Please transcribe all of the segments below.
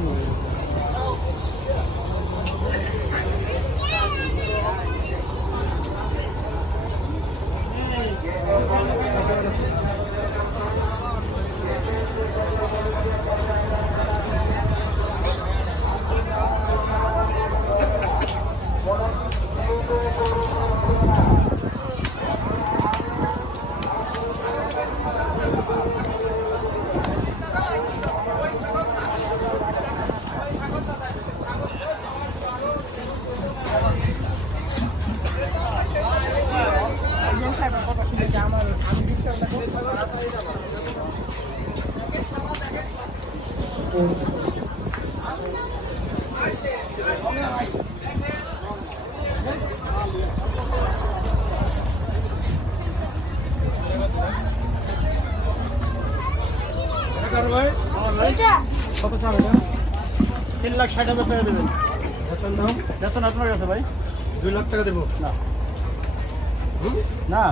time. কত চাল এটা তিন লাখ ষাট হাজার টাকা দেবেন বেতন দাম বেতন আপনার কাছে ভাই দুই লাখ টাকা দেবো না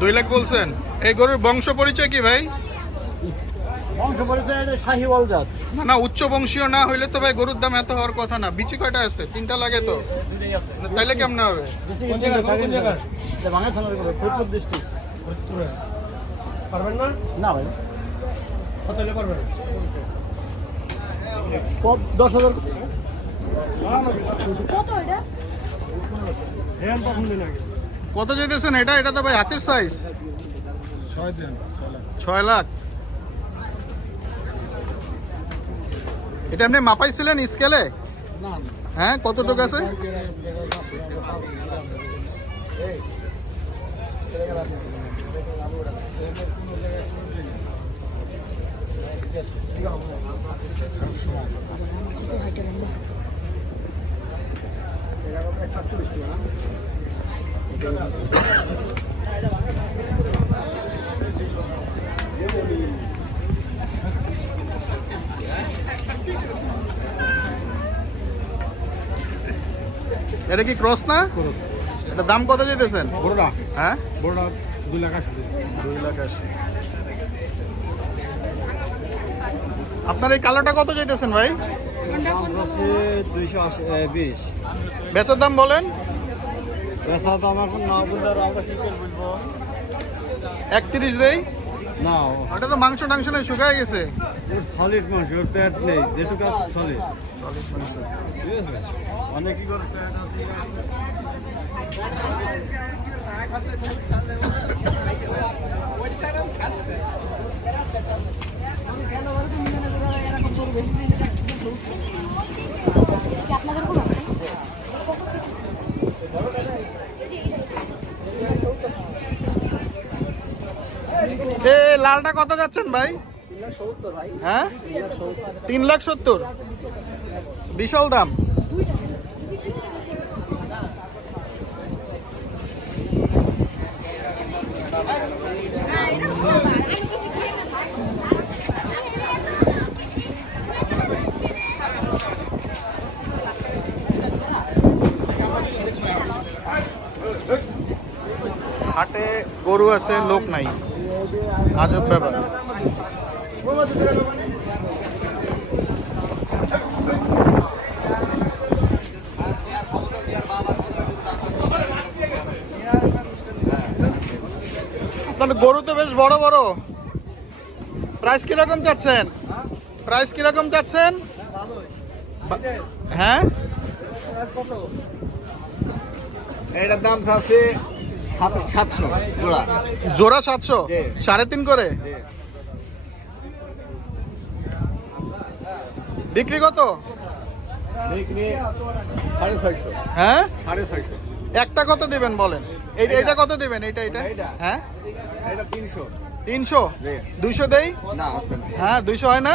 দুই লাখ বলছেন। এই গরুর বংশ পরিচয় কি ভাই? বংশ পরিচয় এটা শাহিওয়াল জাত না না উচ্চ বংশীয় না হইলে তো ভাই গরুর দাম এত হওয়ার কথা না। বিচি কয়টা আছে? তিনটা লাগে তো। তাইলে কেমন হবে। পারবেন না? না ভাই। পারবেন? দশ হাজার। কত যেতেছেন এটা? এটা তো ভাই হাতের সাইজ ছয় ছয় লাখ। এটা আপনি মাপাইছিলেন স্কেলে হ্যাঁ কতটুকু আছে? এটা কি ক্রস না? এটা দাম কত যেতেছেন বড়টা। হ্যাঁ? বড়টা দুই লাখ আশি। দুই লাখ আশি। আপনার এই কালোটা কত যেতেছেন ভাই? দুইশো আশি বিশ। বেচার দাম বলেন। পেশা তো আমার না বললে আর আমরা কি করে বলব একত্রিশ দেই? না ওটা তো মাংস টাংস নেই শুকায় গেছে। ওর সলিড মাংস ওর প্যাট নেই যেটুকু আছে সলিড ঠিক আছে? অনেক কি করে প্যাট আছে? আপনাদের লালটা কত যাচ্ছেন ভাই? হ্যাঁ? তিন লাখ সত্তর। বিশাল দাম। হাটে গরু আছে, লোক নাই। আজব ব্যাপার। আপনার গরু তো বেশ বড় বড়। প্রাইস কীরকম চাচ্ছেন? প্রাইস কীরকম চাচ্ছেন? হ্যাঁ? এটার দাম আছে সাতশো জোড়া। জোড়া সাতশো? সাড়ে তিন করে? বিক্রি কত? হ্যাঁ? একটা কত দিবেন বলেন? এই- এইটা। কত দিবেন? এইটা এটা এইটা? হ্যাঁ? তিনশো। তিনশো। দুইশো দেই? হ্যাঁ দুইশো হয় না।